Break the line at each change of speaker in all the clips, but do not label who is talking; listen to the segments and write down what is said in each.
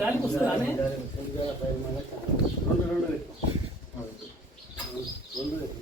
గాలికి వస్తుందా అనే?
రెండు పుల్లలు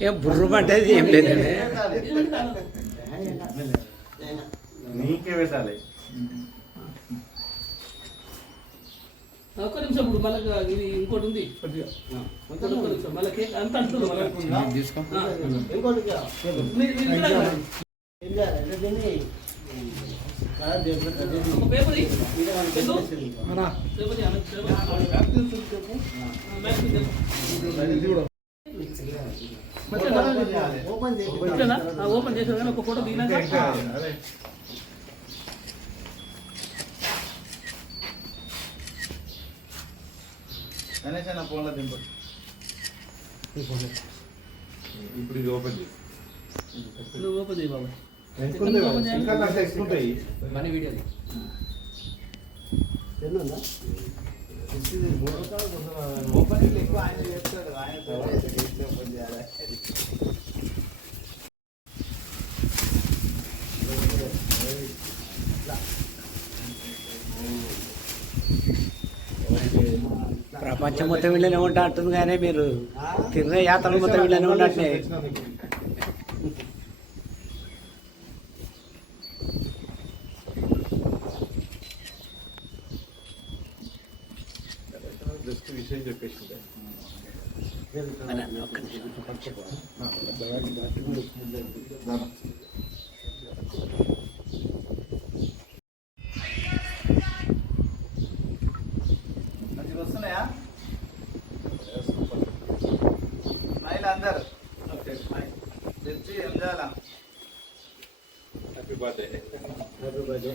ఇష్టం ముందుగానే ఇది
ఏం ఏం లేదండి
నీకే పెట్టాలి.
ఒక్క నిమిషం ఇప్పుడు మళ్ళీ ఇది ఇంకోటి ఉంది. మళ్ళీ కేక్ అంత అంటుంది.
ఏం.
పేపర్ ఇయ్యి, ఆమె పేపర్ ఇయ్యి. ఆ, మ్యాగ్జిన్ చెప్పు. మంచిగా
ఓపెన్ చేయాలి. ఓపెన్ చేసి
ఇట్లనా? ఆ, ఓపెన్ చేసిన కానీ ఒక ఫోటో దిగినాక
అదే.
గణేష్ అన్న ఫోన్లో దింపు.
ఇప్పుడు ఇది ఓపెన్ చేయి.
నువ్వు ఓపెన్ చేయి
ఎక్కుంటాయి
మనీ
కొంచెం ఓపెనింగ్ ఎక్కువ ఆయన చేస్తాడు ఆయన ఓపెన్ చేయాలి.
ప్రపంచం మొత్తం వీళ్ళనే ఉంటా అంటుంది కానీ మీరు తిరిగే యాత్రలు మొత్తం వీళ్ళనే ఉండట్లే
జస్ట్ విషయం చెప్పేసి
స్మైల్ అందరు తెచ్చి ఏం చేయాలా?
Happy birthday
happy birthday.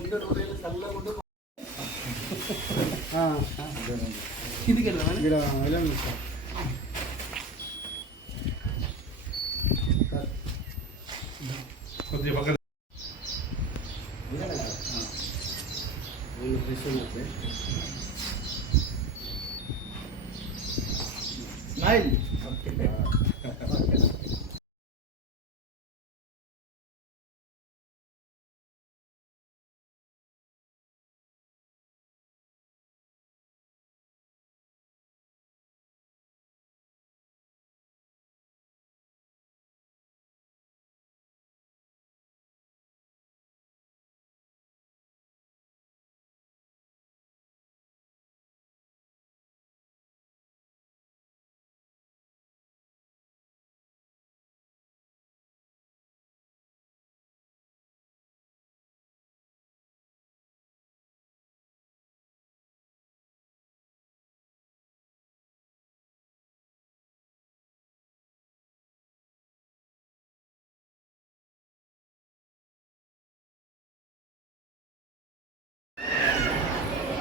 ఇంకా నూరేళ్ళు చల్లగా ఉండు
కిందికి వెళ్దామని
కొద్దిగా పక్కన.
は
い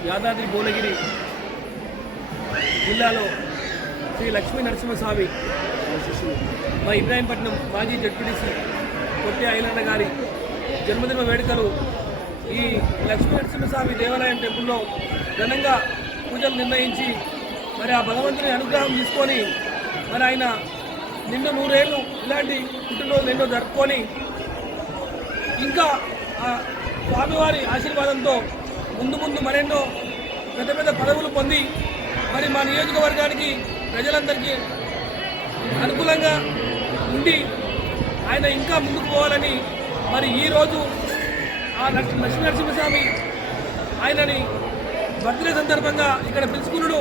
యాదాద్రి భువనగిరి జిల్లాలో శ్రీ లక్ష్మీ నరసింహస్వామి మా ఇబ్రాహీంపట్నం మాజీ జడ్పీటీసీ కొట్టి ఐలన్న గారి జన్మదిన వేడుకలు ఈ లక్ష్మీ నరసింహస్వామి దేవాలయం టెంపుల్లో ఘనంగా పూజలు నిర్ణయించి మరి ఆ భగవంతుని అనుగ్రహం తీసుకొని మరి ఆయన నిండు నూరేళ్ళు ఇలాంటి పుట్టినరోజులు ఎన్నో జరుపుకొని ఇంకా ఆ స్వామివారి ఆశీర్వాదంతో ముందు ముందు మరెన్నో పెద్ద పెద్ద పదవులు పొంది మరి మా నియోజకవర్గానికి ప్రజలందరికీ అనుకూలంగా ఉండి ఆయన ఇంకా ముందుకు పోవాలని మరి ఈరోజు ఆ లక్ష్మీ లక్ష్మీ నరసింహస్వామి ఆయనని బర్త్డే సందర్భంగా ఇక్కడ పిలుచుకున్నాడు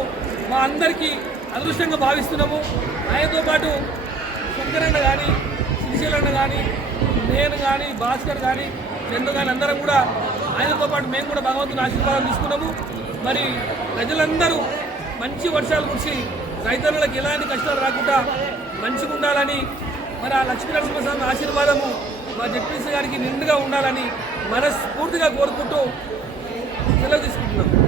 మా అందరికీ అదృష్టంగా భావిస్తున్నాము. ఆయనతో పాటు శంకరన్న కానీ శ్రీశైలన్న కానీ నేను కానీ భాస్కర్ కానీ చంద్ర కానీ అందరం కూడా ఆయనతో పాటు మేము కూడా భగవంతుని ఆశీర్వాదం తీసుకున్నాము. మరి ప్రజలందరూ మంచి వర్షాలు కురిసి రైతన్నులకు ఎలాంటి కష్టాలు రాకుండా మంచిగా ఉండాలని మరి ఆ లక్ష్మీనరసింహస్వామి ఆశీర్వాదము మా జడ్పీసీ గారికి నిండుగా ఉండాలని మనస్ఫూర్తిగా కోరుకుంటూ సెలవు తీసుకుంటున్నాం.